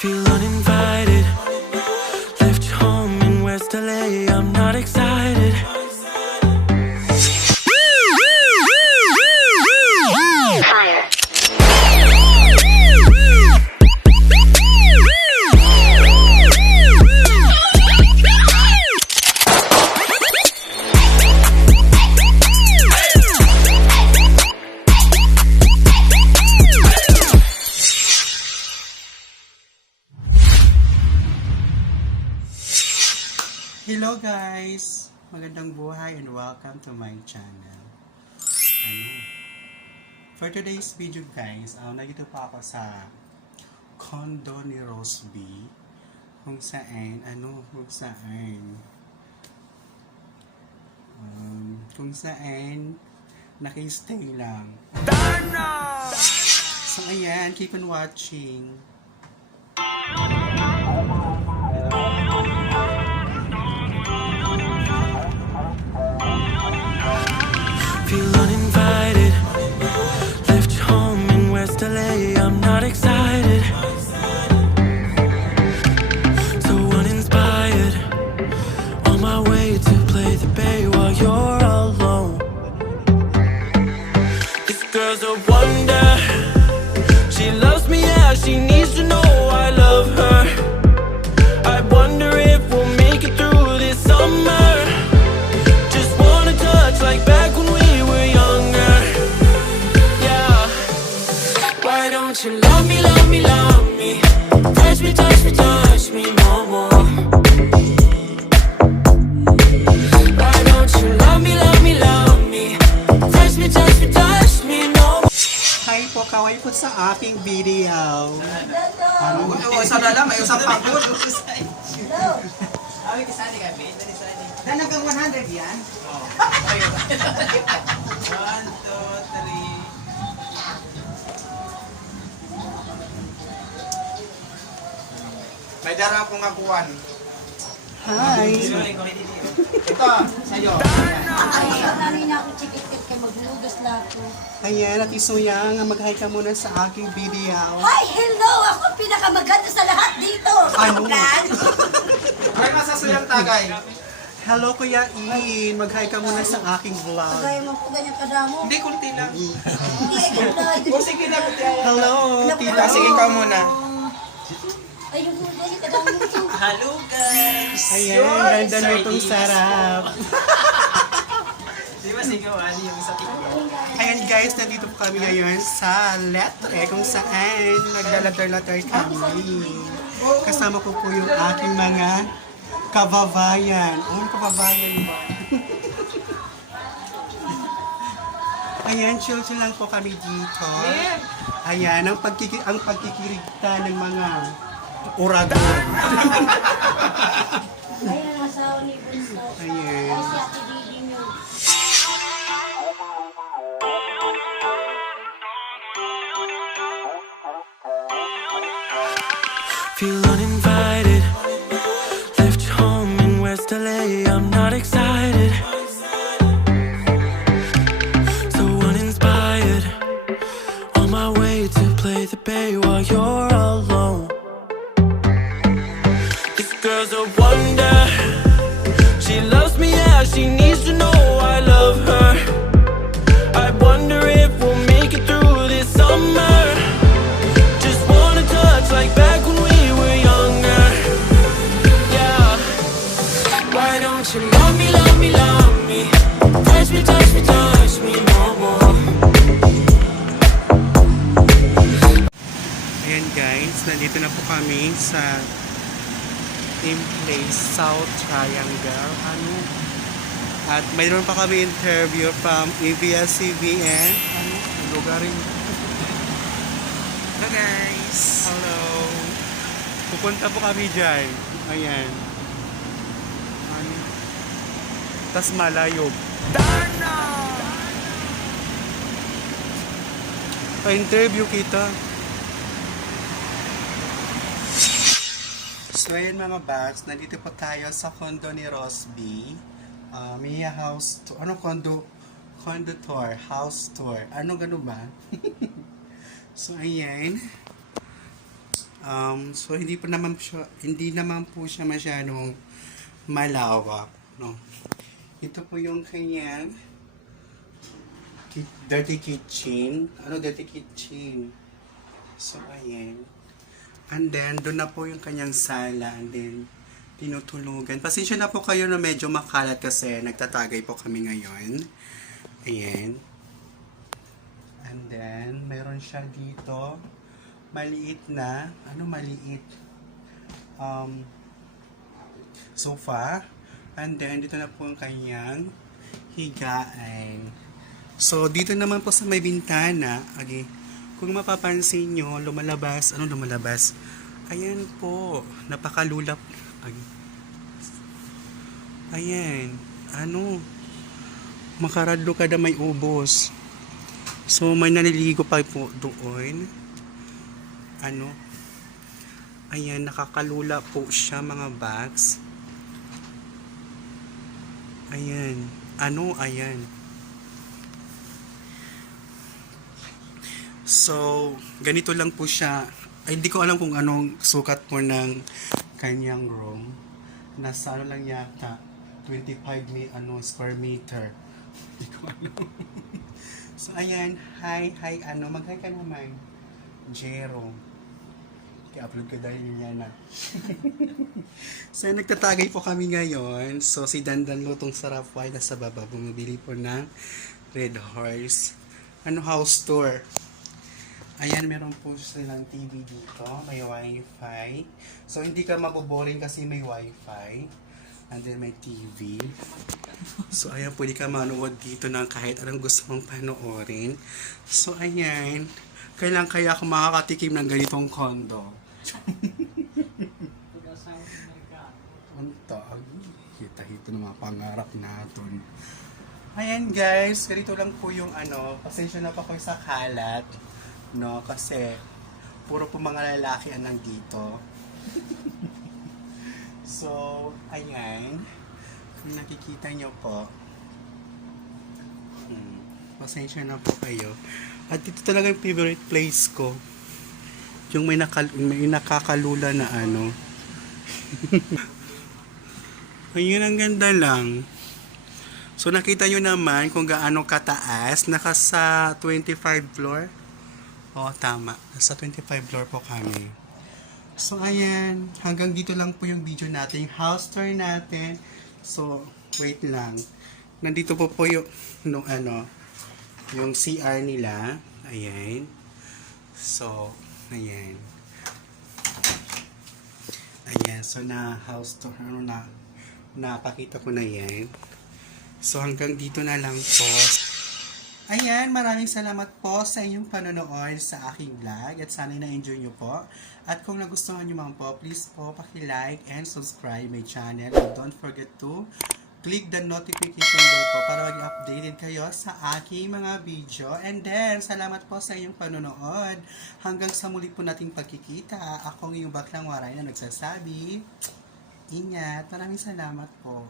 Feel uninvited. Left home in West LA. I'm not excited. Hello guys! Magandang buhay and welcome to my channel. For today's video guys, nandito pa ako sa condo ni Rose B. Kung saan nakistay lang. So ayan, keep on watching. Feel uninvited. Left home in West LA. I'm not excited. So uninspired. On my way to play the bay while you're alone. This girl's a wonder. She loves me, yeah. She needs to know I love her. I wonder if we'll make it through this summer. Just wanna touch like back when we were younger. Yeah. Why don't you love me, love me, love me? Touch me, touch me, touch me no more. Why don't you love me, love me, love me? Touch me, touch me, touch me no more. Hi po, kaway po sa aking video. Isa na lang, may usang pagod. Hello. Awi, kisali kami. Hanggang 100 yan? Oo. 1, 2, 3. May dara akong akuan. Hi! Ito, sa'yo. Ay, namin na ako chikit-kit kay maglulugas lang ako. Ayan, at Isuya nga mag-hi ka muna sa aking video. Hi, hello! Ako ang pinakamaganda sa lahat dito! Ano? Baklang! Ay, masasayang tagay. Hello Kuya Ian, mag-hi ka muna sa aking vlog. Kagaya mo po ganyan kadamo. Hindi, kunti lang. Hindi, ay ganda. O, sige na, kunti lang. Hello, Tita. Sige, ikaw muna. Ay, yung ganyan kadamo ito. Hello, guys. Ayan, ganda na itong sarap. Di ba sigawan yung sa TikTok? Ayan guys, nandito po kami ngayon sa Letre, kung saan naglalatar-latar kami. Kasama ko po yung aking mga kababayan. Oh, kababayan ba? Ayan, chill-chill lang po kami dito. Ayan, ang pagkikirigta ng mga uragon. Ayan ang asawa ni Bunso. Ayan. Ay, si Ate Didi nyo. Feel uninvited. Left home in West LA. I'm not excited. So uninspired. On my way to play the bay while you're alone. This girl's a wonder. She loves me, yeah. She needs to know I love her. I wonder if we'll make it through this summer. Just wanna touch like back when we were younger. Yeah. Why don't you love me, love me, love me? Touch me, touch me, touch me no more. Ayan guys, nandito na po kami sa in place South Triangle. At mayroon pa kami interview from ABS-CBN. Lugarin. Hello, guys. Hello. Pupunta po kami dyan. Ayan. Tas malayog. Pa-interview kita. So ayan mga bats, nandito po tayo sa condo ni Rose B. May house tour. Ano condo? Condo tour. House tour. Ano gano'n ba? So ayan. So hindi naman po siya masyadong malawak, no. Ito po yung kanyang dirty kitchen. Dirty kitchen? So, ayan. And then, doon na po yung kanyang sala. And then, tinutulugan. Pasensya na po kayo na medyo makalat kasi nagtatagay po kami ngayon. Ayan. And then, meron siya dito. Maliit na. Maliit? Sofa. And then, dito na po ang kanyang higaan. So, dito naman po sa may bintana. Okay. Kung mapapansin nyo, lumalabas. Lumalabas? Ayan po. Napakalulap. Ayan. Makaradlo ka na may ubos. So, may naliligo pa po doon. Ayan, nakakalula po siya mga bags. Ayan. Ayan. So, ganito lang po siya. Ay, hindi ko alam kung anong sukat po ng kanyang room. Nasa lang yata. 25 square meter. Hindi ko alam. So, ayan. Hi. Mag-hi ka naman. Jero. I-upload ko dahil yun yan. So, nagtatagay po kami ngayon. So, si Dandan Lutong Sarapway nasa baba. Bumibili po ng Red Horse. House tour. Ayan, meron po silang TV dito. May Wi-Fi. So, hindi ka maboboring kasi may Wi-Fi. And then, may TV. So, ayan, pwede ka manood dito ng kahit anong gusto mong panoorin. So, ayan. Kailan kaya ako makakatikim ng ganitong condo? Hita-hito ng mga pangarap natin. Ayan guys, ganito lang po yung pasensya na pa ko sa kalat. No, kasi puro po mga lalaki ang nandito. So, ayan. Kung nakikita nyo po, pasensya na po kayo. At ito talaga yung favorite place ko. Yung may nakakalula na Ayun, ang ganda lang. So, nakita nyo naman kung gaano kataas. Sa 25 floor. Oo, tama. Nasa 25 floor po kami. So, ayan. Hanggang dito lang po yung video natin. Yung house tour natin. So, wait lang. Nandito po yung yung CR nila. Ayan. So, ayan. Ayan. So, house tour. Napakita ko na yan. So, hanggang dito na lang po. Ayan, maraming salamat po sa inyong panonood sa aking vlog at sana na-enjoy nyo po. At kung nagustuhan nyo man po, please po paki-like and subscribe my channel. And don't forget to click the notification bell po para maging updated kayo sa aking mga video. And then, salamat po sa inyong panonood. Hanggang sa muli po nating pagkikita. Ako ang iyong Baklang Waray na nagsasabi, ingat. Maraming salamat po.